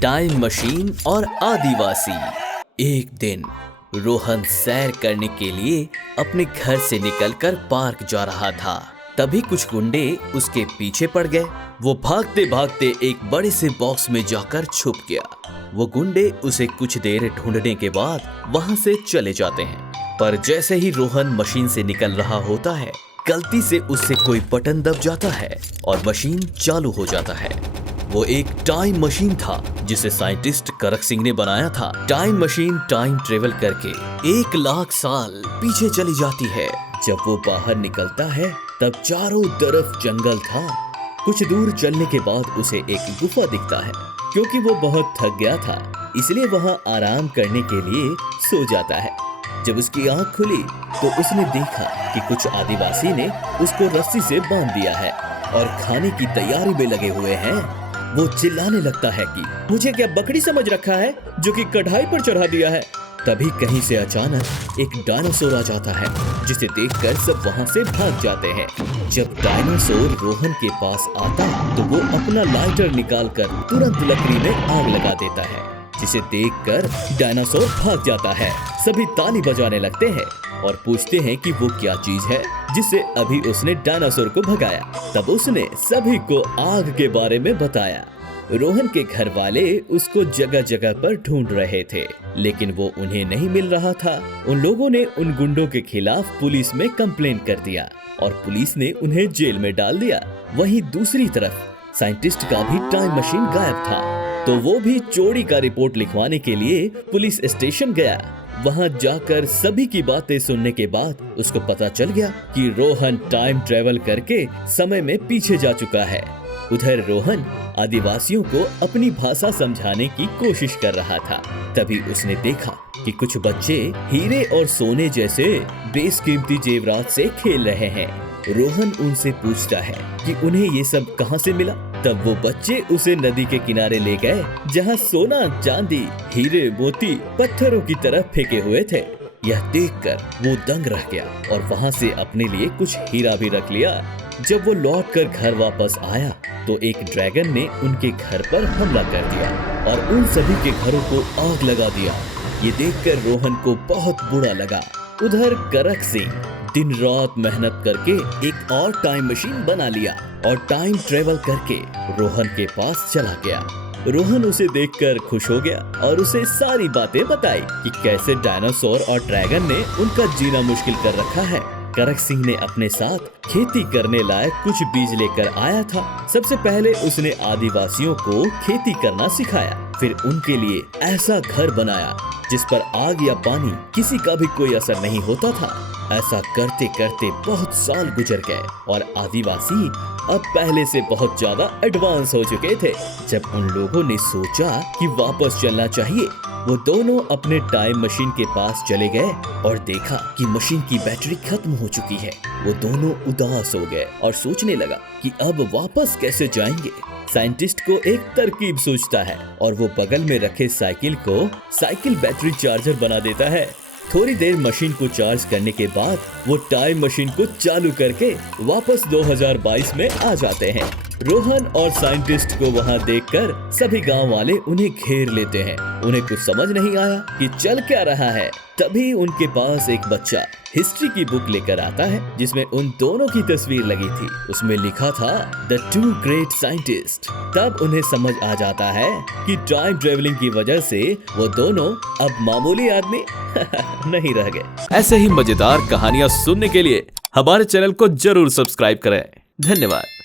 Time machine और आदिवासी। एक दिन रोहन सैर करने के लिए अपने घर से निकलकर पार्क जा रहा था। तभी कुछ गुंडे उसके पीछे पड़ गए। वो भागते भागते एक बड़े से बॉक्स में जाकर छुप गया। वो गुंडे उसे कुछ देर ढूंढने के बाद वहां से चले जाते हैं। पर जैसे ही रोहन मशीन से निकल रहा होता है, गलती से उससे कोई बटन दब जाता है और मशीन चालू हो जाता है। वो एक टाइम मशीन था जिसे साइंटिस्ट करक सिंह ने बनाया था। टाइम मशीन टाइम ट्रेवल करके 1,00,000 साल पीछे चली जाती है। जब वो बाहर निकलता है तब चारों तरफ जंगल था। कुछ दूर चलने के बाद उसे एक गुफा दिखता है। क्योंकि वो बहुत थक गया था, इसलिए वहाँ आराम करने के लिए सो जाता है। जब उसकी आंख खुली तो उसने देखा कि कुछ आदिवासी ने उसको रस्सी से बांध दिया है और खाने की तैयारी में लगे हुए हैं। वो चिल्लाने लगता है कि मुझे क्या बकरी समझ रखा है जो कि कढ़ाई पर चढ़ा दिया है। तभी कहीं से अचानक एक डायनासोर आ जाता है, जिसे देखकर सब वहां से भाग जाते हैं। जब डायनासोर रोहन के पास आता तो वो अपना लाइटर निकालकर तुरंत लकड़ी में आग लगा देता है, जिसे देखकर डायनासोर भाग जाता है। सभी ताली बजाने लगते हैं और पूछते हैं कि वो क्या चीज है जिससे अभी उसने डायनासोर को भगाया। तब उसने सभी को आग के बारे में बताया। रोहन के घर वाले उसको जगह जगह पर ढूंढ रहे थे, लेकिन वो उन्हें नहीं मिल रहा था। उन लोगों ने उन गुंडों के खिलाफ पुलिस में कंप्लेंट कर दिया और पुलिस ने उन्हें जेल में डाल दिया। वहीं दूसरी तरफ साइंटिस्ट का भी टाइम मशीन गायब था, तो वो भी चोरी का रिपोर्ट लिखवाने के लिए पुलिस स्टेशन गया। वहां जाकर सभी की बातें सुनने के बाद उसको पता चल गया कि रोहन टाइम ट्रेवल करके समय में पीछे जा चुका है। उधर रोहन आदिवासियों को अपनी भाषा समझाने की कोशिश कर रहा था। तभी उसने देखा कि कुछ बच्चे हीरे और सोने जैसे बेशकीमती जेवरात से खेल रहे हैं। रोहन उनसे पूछता है कि उन्हें ये सब कहां से मिला। तब वो बच्चे उसे नदी के किनारे ले गए, जहां सोना, चांदी, हीरे, मोती पत्थरों की तरह फेंके हुए थे। यह देखकर वो दंग रह गया और वहां से अपने लिए कुछ हीरा भी रख लिया। जब वो लौटकर घर वापस आया तो एक ड्रैगन ने उनके घर पर हमला कर दिया और उन सभी के घरों को आग लगा दिया। ये देखकर रोहन को बहुत बुरा लगा। उधर करक सिंह दिन रात मेहनत करके एक और टाइम मशीन बना लिया और टाइम ट्रेवल करके रोहन के पास चला गया। रोहन उसे देखकर खुश हो गया और उसे सारी बातें बताई कि कैसे डायनासोर और ड्रैगन ने उनका जीना मुश्किल कर रखा है। करक सिंह ने अपने साथ खेती करने लायक कुछ बीज लेकर आया था। सबसे पहले उसने आदिवासियों को खेती करना सिखाया, फिर उनके लिए ऐसा घर बनाया जिस पर आग या पानी किसी का भी कोई असर नहीं होता था। ऐसा करते करते बहुत साल गुजर गए और आदिवासी अब पहले से बहुत ज्यादा एडवांस हो चुके थे। जब उन लोगों ने सोचा कि वापस चलना चाहिए, वो दोनों अपने टाइम मशीन के पास चले गए और देखा कि मशीन की बैटरी खत्म हो चुकी है। वो दोनों उदास हो गए और सोचने लगा कि अब वापस कैसे जाएंगे। साइंटिस्ट को एक तरकीब सूझता है और वो बगल में रखे साइकिल को साइकिल बैटरी चार्जर बना देता है। थोड़ी देर मशीन को चार्ज करने के बाद वो टाइम मशीन को चालू करके वापस 2022 में आ जाते हैं। रोहन और साइंटिस्ट को वहाँ देखकर सभी गांव वाले उन्हें घेर लेते हैं। उन्हें कुछ समझ नहीं आया कि चल क्या रहा है। तभी उनके पास एक बच्चा हिस्ट्री की बुक लेकर आता है, जिसमें उन दोनों की तस्वीर लगी थी। उसमें लिखा था द टू ग्रेट साइंटिस्ट। तब उन्हें समझ आ जाता है कि टाइम ट्रेवलिंग की वजह से वो दोनों अब मामूली आदमी नहीं रह गए। ऐसे ही मजेदार कहानियाँ सुनने के लिए हमारे चैनल को जरूर सब्सक्राइब करें। धन्यवाद।